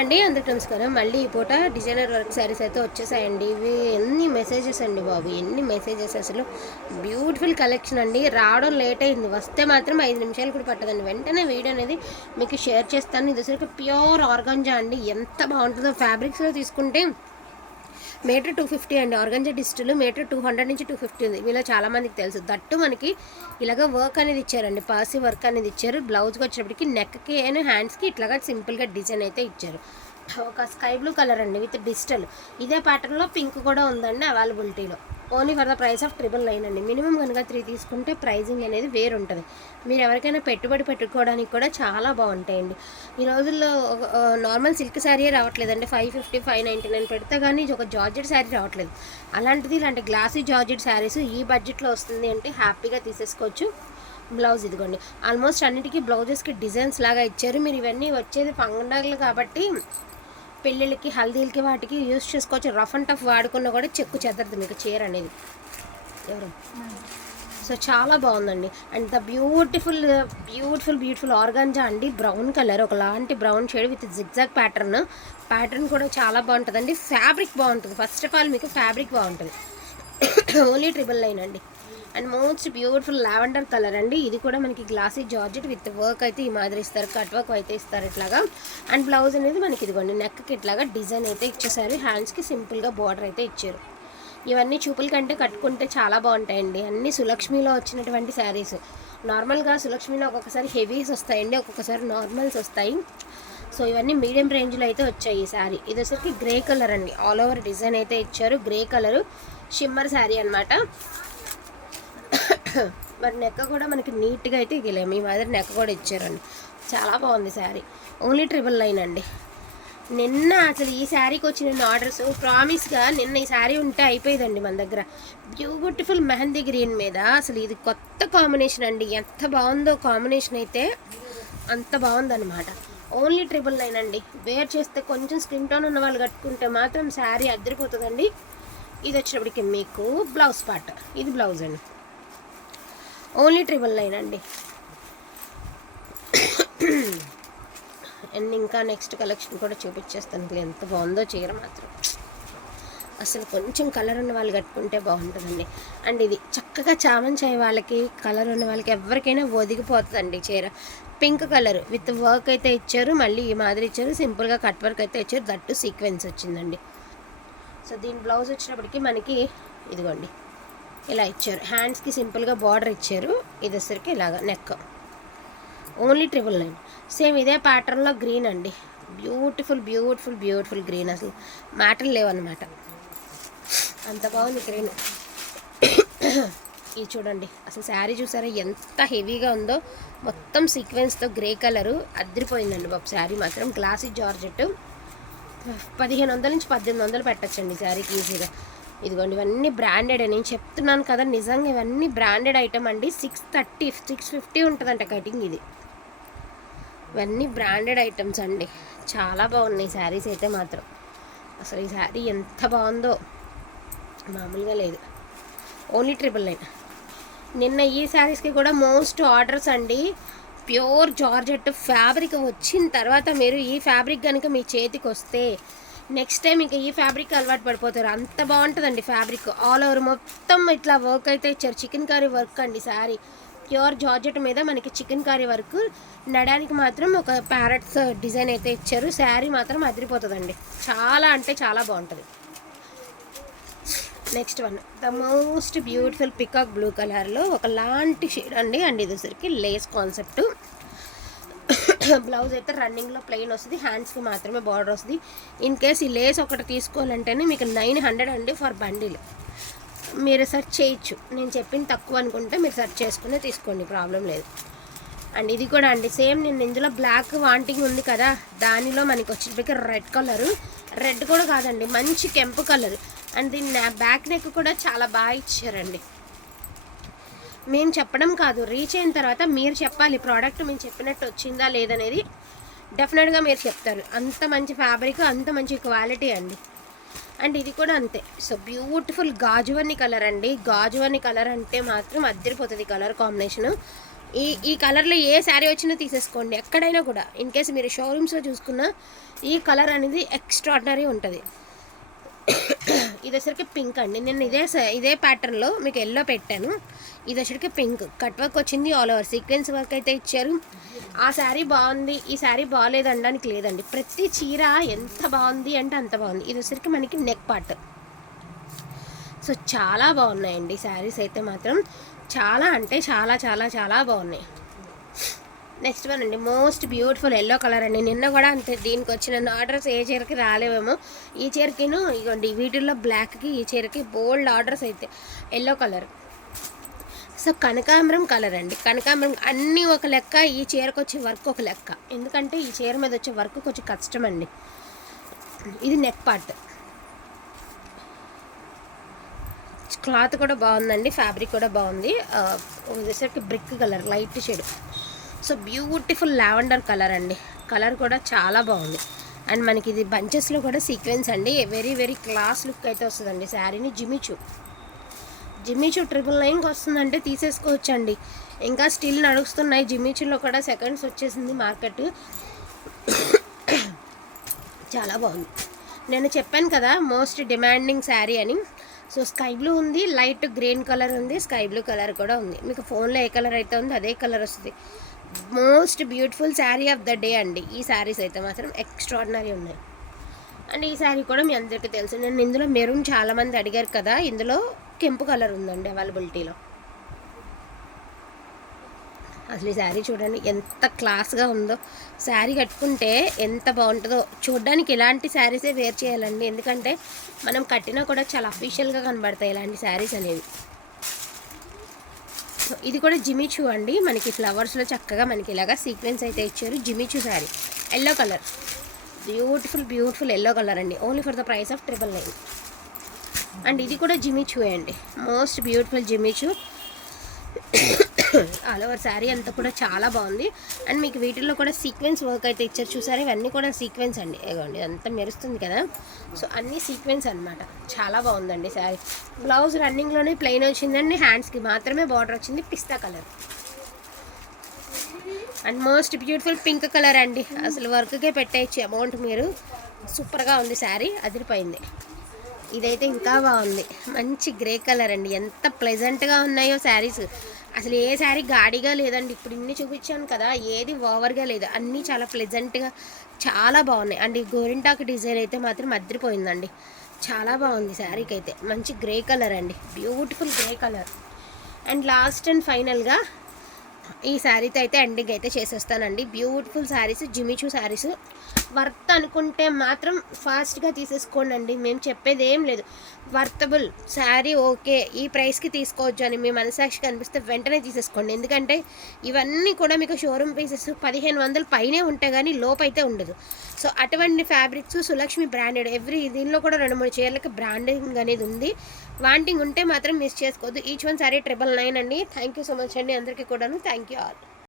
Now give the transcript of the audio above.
అండి అందరికీ నమస్కారం. మళ్ళీ ఈ పూట డిజైనర్ వర్క్ శారీస్ అయితే వచ్చేసాయండి. ఇవి ఎన్ని మెసేజెస్ అండి బాబు ఎన్ని మెసేజెస్ అసలు. బ్యూటిఫుల్ కలెక్షన్ అండి. రావడం లేట్ అయింది. వస్తే మాత్రం ఐదు నిమిషాలు కూడా పట్టదండి. వెంటనే వీడియో అనేది మీకు షేర్ చేస్తాను. ఇది ప్యూర్ ఆర్గాంజా అండి. ఎంత బాగుంటుందో ఫ్యాబ్రిక్స్లో తీసుకుంటే మీటర్ టూ ఫిఫ్టీ అండి. ఆర్గంజా డిస్టులు మీటర్ టూ హండ్రెడ్ నుంచి టూ ఫిఫ్టీ ఉంది. మీలో చాలా మందికి తెలుసు. దట్టు మనకి ఇలాగ వర్క్ అనేది ఇచ్చారండి. పాసి వర్క్ అనేది ఇచ్చారు. బ్లౌజ్కి వచ్చేటప్పటికి నెక్కి అండ్ హ్యాండ్స్కి ఇట్లాగా సింపుల్గా డిజైన్ అయితే ఇచ్చారు. ఒక స్కై బ్లూ కలర్ అండి విత్ డిజిటల్ ఇదే ప్యాటర్న్లో పింక్ కూడా ఉందండి అవైలబిలిటీలో only for the price of triple nine అండి. మినిమం కనుక త్రీ తీసుకుంటే ప్రైజింగ్ అనేది వేరు ఉంటుంది మీరు ఎవరికైనా పెట్టుబడి పెట్టుకోవడానికి కూడా చాలా బాగుంటాయండి. ఈ రోజుల్లో నార్మల్ సిల్క్ శారీ రావట్లేదండి. Five fifty five ninety nine పెడితే కానీ ఒక జార్జెట్ శారీ రావట్లేదు. అలాంటిది ఇలాంటి గ్లాసీ జార్జెట్ శారీస్ ఈ బడ్జెట్లో వస్తుంది అంటే హ్యాపీగా తీసేసుకోవచ్చు. బ్లౌజ్ ఇదిగోండి. ఆల్మోస్ట్ అన్నిటికీ బ్లౌజెస్కి డిజైన్స్ లాగా ఇచ్చారు. మీరు ఇవన్నీ వచ్చేది పండగలు కాబట్టి పెళ్ళిళ్ళకి హల్దీలకి వాటికి యూస్ చేసుకోవచ్చు. రఫ్ అండ్ టఫ్ వాడుకున్నా కూడా చెక్కు చెదరదు మీకు చీర అనేది. ఎవరు? సో చాలా బాగుందండి. And the beautiful beautiful beautiful organza అండి. బ్రౌన్ కలర్ ఒకలాంటి brown shade with zigzag pattern. Pattern కూడా చాలా బాగుంటుందండి. ఫ్యాబ్రిక్ బాగుంటుంది. ఫస్ట్ ఆఫ్ ఆల్ మీకు ఫ్యాబ్రిక్ బాగుంటుంది. ఓన్లీ ట్రిపుల్ నైన్ అండి. And most beautiful lavender colour అండి. ఇది కూడా మనకి గ్లాసీ జార్జెట్ విత్ వర్క్ అయితే ఈ మాదిరి ఇస్తారు. కట్ వర్క్ అయితే ఇస్తారు ఇట్లాగా. అండ్ బ్లౌజ్ అనేది మనకి ఇదిగోండి నెక్కి ఇట్లాగా డిజైన్ అయితే ఇచ్చేసారు. హ్యాండ్స్కి సింపుల్గా బార్డర్ అయితే ఇచ్చారు. ఇవన్నీ చూపుల కంటే కట్టుకుంటే చాలా బాగుంటాయండి. అన్నీ సులక్ష్మిలో వచ్చినటువంటి శారీస్. నార్మల్గా సులక్ష్మిలో ఒక్కొక్కసారి హెవీస్ వస్తాయండి ఒక్కొక్కసారి నార్మల్స్ వస్తాయి. సో ఇవన్నీ మీడియం రేంజ్లో అయితే వచ్చాయి ఈ శారీ. ఇది వచ్చరికి గ్రే కలర్ అండి. ఆల్ ఓవర్ డిజైన్ అయితే ఇచ్చారు. గ్రే కలర్ షిమ్మర్ శారీ అనమాట మరి నెక్క కూడా మనకి నీట్గా అయితే ఇగలేము ఈ మాదిరి నెక్క కూడా ఇచ్చారండి. చాలా బాగుంది శారీ. ఓన్లీ ట్రిపుల్ నైన్ అండి. నిన్న అసలు ఈ శారీకి వచ్చిన ఆర్డర్స్ ప్రామిస్గా నిన్న ఈ శారీ ఉంటే అయిపోయిందండి మన దగ్గర. బ్యూటిఫుల్ మెహందీ గ్రీన్ మీద అసలు ఇది కొత్త కాంబినేషన్ అండి. ఎంత బాగుందో కాంబినేషన్ అయితే అంత బాగుందన్నమాట. ఓన్లీ ట్రిపుల్ నైన్ అండి. వేర్ చేస్తే కొంచెం స్కిన్ టోన్ ఉన్న వాళ్ళు కట్టుకుంటే మాత్రం శారీ అద్దరిపోతుందండి. ఇది వచ్చినప్పటికి మీకు బ్లౌజ్ పార్ట్. ఇది బ్లౌజ్ అండి. ఓన్లీ ట్రిపుల్ నైన్ అండి. అండ్ ఇంకా నెక్స్ట్ కలెక్షన్ కూడా చూపించేస్తాను. ఎంత బాగుందో చీర మాత్రం. అసలు కొంచెం కలర్ ఉన్న వాళ్ళు కట్టుకుంటే బాగుంటుందండి. అండ్ ఇది చక్కగా చామంచాయి వాళ్ళకి కలర్ ఉన్న వాళ్ళకి ఎవరికైనా ఒదిగిపోతుందండి చీర. పింక్ కలర్ విత్ వర్క్ అయితే ఇచ్చారు మళ్ళీ ఈ మాదిరి ఇచ్చారు. సింపుల్గా కట్ వర్క్ అయితే ఇచ్చారు. దట్టు సీక్వెన్స్ వచ్చిందండి. సో దీని బ్లౌజ్ వచ్చినప్పటికీ మనకి ఇదిగోండి. ఇలా ఇచ్చారు. హ్యాండ్స్కి సింపుల్గా బార్డర్ ఇచ్చారు. ఇది వచ్చరికి ఇలాగ neck only triple nine same ఇదే ప్యాటర్న్లో గ్రీన్ అండి. బ్యూటిఫుల్ బ్యూటిఫుల్ బ్యూటిఫుల్ గ్రీన్ అసలు. మ్యాటర్ లేవన్నమాట. అంత బాగుంది గ్రీన్ ఇది చూడండి. అసలు శారీ చూసారా? ఎంత హెవీగా ఉందో. మొత్తం సీక్వెన్స్తో గ్రే కలరు అద్దరిపోయిందండి బాబు శారీ మాత్రం. Glossy georgette. పదిహేను వందల నుంచి పద్దెనిమిది వందలు పెట్టచ్చండి శారీకి ఈజీగా ఇదిగోండి ఇవన్నీ బ్రాండెడ్ నేను చెప్తున్నాను కదా నిజంగా ఇవన్నీ బ్రాండెడ్ ఐటమ్ అండి. సిక్స్ థర్టీ సిక్స్ ఫిఫ్టీ ఉంటుందంట కటింగ్ ఇది. ఇవన్నీ బ్రాండెడ్ ఐటమ్స్ అండి. చాలా బాగున్నాయి శారీస్ అయితే మాత్రం. అసలు ఈ శారీ ఎంత బాగుందో. మామూలుగా లేదు. ఓన్లీ ట్రిపుల్ నైన్ నిన్న ఈ శారీస్కి కూడా మోస్ట్ ఆర్డర్స్ అండి. ప్యూర్ జార్జెట్ ఫ్యాబ్రిక్ వచ్చిన తర్వాత మీరు ఈ ఫ్యాబ్రిక్ కనుక మీ చేతికి వస్తే నెక్స్ట్ టైం ఇంకా ఈ ఫ్యాబ్రిక్ అలవాటు పడిపోతారు. అంత బాగుంటుందండి ఫ్యాబ్రిక్. ఆల్ ఓవర్ మొత్తం ఇట్లా వర్క్ అయితే ఇచ్చారు. చికెన్ కర్రీ వర్క్ అండి శారీ ప్యూర్ జార్జెట్ మీద మనకి చికెన్ కర్రీ వర్క్ నడానికి మాత్రం ఒక ప్యారెట్స్ డిజైన్ అయితే ఇచ్చారు. శారీ మాత్రం అదిరిపోతుందండి. చాలా అంటే చాలా బాగుంటుంది. Next one the most beautiful peacock blue కలర్లో ఒక లాంటి షేడ్ అండి. అండ్ ఇది లేస్ కాన్సెప్ట్ బ్లౌజ్ అయితే రన్నింగ్లో ప్లెయిన్ వస్తుంది. హ్యాండ్స్కి మాత్రమే బార్డర్ వస్తుంది. ఇన్ కేస్ ఈ లేస్ ఒకటి తీసుకోవాలంటేనే మీకు నైన్ హండ్రెడ్ అండి ఫర్ బండిల్ మీరు సెర్చ్ చేయొచ్చు. నేను చెప్పింది తక్కువ అనుకుంటే మీరు సెర్చ్ చేసుకునే తీసుకోండి. ప్రాబ్లం లేదు. అండ్ ఇది కూడా అండి. సేమ్ నేను ఇందులో బ్లాక్ వాంటింగ్ ఉంది కదా. దానిలో మనకి వచ్చేటప్పటికి రెడ్ కలరు రెడ్ కూడా కాదండి. మంచి కెంపు కలర్ అండ్ దీని బ్యాక్ నెక్ కూడా చాలా బాగా ఇచ్చారండి. మేము చెప్పడం కాదు. రీచ్ అయిన తర్వాత మీరు చెప్పాలి. ప్రోడక్ట్ మేము చెప్పినట్టు వచ్చిందా లేదనేది డెఫినెట్గా మీరు చెప్తారు. అంత మంచి ఫ్యాబ్రిక్ అంత మంచి క్వాలిటీ అండి. అండ్ ఇది కూడా అంతే. సో బ్యూటిఫుల్ గాజువని కలర్ అండి. గాజువని కలర్ అంటే మాత్రం అద్దరిపోతుంది కలర్ కాంబినేషన్. ఈ ఈ కలర్లో ఏ శారీ వచ్చినా తీసేసుకోండి. ఎక్కడైనా కూడా. ఇన్ కేసు మీరు షోరూమ్స్లో చూసుకున్నా ఈ కలర్ అనేది ఎక్స్ట్రాడినరీ ఉంటుంది. ఇది వచ్చరికి పింక్ అండి. నేను ఇదే ఇదే ప్యాటర్న్లో మీకు ఎల్లో పెట్టాను. ఇది వచ్చరికి పింక్ కట్ వర్క్ వచ్చింది ఆల్ ఓవర్ సీక్వెన్స్ వర్క్ అయితే ఇచ్చారు. ఆ శారీ బాగుంది. ఈ శారీ బాగాలేదు అనడానికి లేదండి. ప్రతి చీర ఎంత బాగుంది అంటే అంత బాగుంది. ఇది వచ్చరికి మనకి నెక్ పార్ట్ సో చాలా బాగున్నాయండి. శారీస్ అయితే మాత్రం చాలా అంటే చాలా చాలా చాలా బాగున్నాయి. నెక్స్ట్ వన్ అండి మోస్ట్ బ్యూటిఫుల్ ఎల్లో కలర్ అండి. నిన్న కూడా అంతే దీనికి వచ్చిన ఆర్డర్స్ ఏ చీరకి రాలేవేమో. ఈ చీరకిను ఇగోండి వీటిల్లో బ్లాక్కి ఈ చీరకి బోల్డ్ ఆర్డర్స్ అయితే ఎల్లో కలర్. సో కనకాంబరం కలర్ అండి. కనకాంబరం అన్నీ ఒక లెక్క ఈ చీరకు వచ్చే వర్క్ ఒక లెక్క. ఎందుకంటే ఈ చీర మీద వచ్చే వర్క్ కొంచెం కష్టం అండి. ఇది నెక్ పార్ట్ క్లాత్ కూడా బాగుందండి ఫ్యాబ్రిక్ కూడా బాగుంది. వచ్చేసరికి brick colour light shade so beautiful lavender colour అండి. కలర్ కూడా చాలా బాగుంది. అండ్ మనకి ఇది బంచెస్లో కూడా సీక్వెన్స్ అండి. వెరీ వెరీ క్లాస్ లుక్ అయితే వస్తుందండి. శారీని జిమిచూ జిమ్మిచూ ట్రిపుల్ నైన్కి వస్తుందంటే తీసేసుకోవచ్చండి. ఇంకా స్టిల్ నడుస్తున్నాయి. జిమ్మిచూలో కూడా సెకండ్స్ వచ్చేసింది మార్కెట్. చాలా బాగుంది. నేను చెప్పాను కదా మోస్ట్ డిమాండింగ్ శారీ అని. సో స్కై బ్లూ ఉంది లైట్ గ్రీన్ కలర్ ఉంది స్కై బ్లూ కలర్ కూడా ఉంది. మీకు ఫోన్లో ఏ కలర్ అయితే ఉందో అదే కలర్ వస్తుంది. Most beautiful saree of the day అండి. ఈ శారీస్ అయితే మాత్రం ఎక్స్ట్రాడినరీ ఉన్నాయి. అండ్ ఈ శారీ కూడా మీ అందరికీ తెలుసు. నేను ఇందులో మెరూన్ చాలామంది అడిగారు కదా ఇందులో కెంపు కలర్ ఉందండి అవైలబిలిటీలో. అసలు ఈ శారీ చూడండి ఎంత క్లాస్గా ఉందో. శారీ కట్టుకుంటే ఎంత బాగుంటుందో. చూడడానికి ఇలాంటి శారీసే వేర్ చేయాలండి. ఎందుకంటే మనం కట్టినా కూడా చాలా అఫీషియల్గా కనబడతాయి ఇలాంటి శారీస్ అనేవి. ఇది కూడా జిమిచూ అండి. మనకి ఫ్లవర్స్లో చక్కగా మనకి ఇలాగా సీక్వెన్స్ అయితే ఇచ్చారు. Jimmy Choo saree yellow colour beautiful beautiful yellow colour అండి. Only for the price of triple nine and ఇది కూడా జిమిచూ అండి. Most beautiful Jimmy Choo all over saree అంతా కూడా చాలా బాగుంది. అండ్ మీకు వీటిల్లో కూడా సీక్వెన్స్ వర్క్ అయితే ఇచ్చారు. చూసారు? ఇవన్నీ కూడా సీక్వెన్స్ అండి. ఇదిగోండి అంతా మెరుస్తుంది కదా. సో అన్నీ సీక్వెన్స్ అన్నమాట. చాలా బాగుందండి శారీ. బ్లౌజ్ రన్నింగ్లోనే ప్లెయిన్ వచ్చిందండి. హ్యాండ్స్కి మాత్రమే బార్డర్ వచ్చింది. పిస్తా colour. And most beautiful pink colour అండి. అసలు వర్క్కే పెట్టేయచ్చు అమౌంట్ మీరు. సూపర్గా ఉంది శారీ. అదిరిపోయింది. ఇదైతే ఇంకా బాగుంది. మంచి గ్రే కలర్ అండి. ఎంత ప్లెజెంట్గా ఉన్నాయో శారీస్. అసలు ఏ శారీ గాడిగా లేదండి. ఇప్పుడు ఇన్ని చూపించాను కదా ఏది ఓవర్గా లేదు. అన్నీ చాలా ప్లెజెంట్గా చాలా బాగున్నాయి. అండ్ గోరింటాకు డిజైన్ అయితే మాత్రం అదిరిపోయిందండి చాలా బాగుంది శారీకి అయితే మంచి గ్రే కలర్ అండి. Beautiful grey colour and last and ఫైనల్గా ఈ శారీతో అయితే ఎండింగ్ అయితే చేసేస్తానండి. Beautiful sarees Jimmy Choo sarees worth అనుకుంటే మాత్రం ఫాస్ట్గా తీసేసుకోండి అండి మేము చెప్పేది ఏం లేదు. వర్తబుల్ శారీ ఓకే ఈ ప్రైస్కి తీసుకోవచ్చు అని మీ మనసాక్షి కనిపిస్తే వెంటనే తీసేసుకోండి. ఎందుకంటే ఇవన్నీ కూడా మీకు షోరూమ్ పీసెస్ పదిహేను వందలు పైనే ఉంటాయి కానీ లోపైతే అయితే ఉండదు. సో అటువంటి ఫ్యాబ్రిక్స్ సులక్ష్మి బ్రాండెడ్ ఎవ్రీ దీనిలో కూడా రెండు మూడు చీరలకు బ్రాండింగ్ అనేది ఉంది. వాంటింగ్ ఉంటే మాత్రం మిస్ చేసుకోవద్దు. Each one saree triple nine అండి. థ్యాంక్ యూ సో మచ్ అండి. అందరికీ కూడాను. Thank you all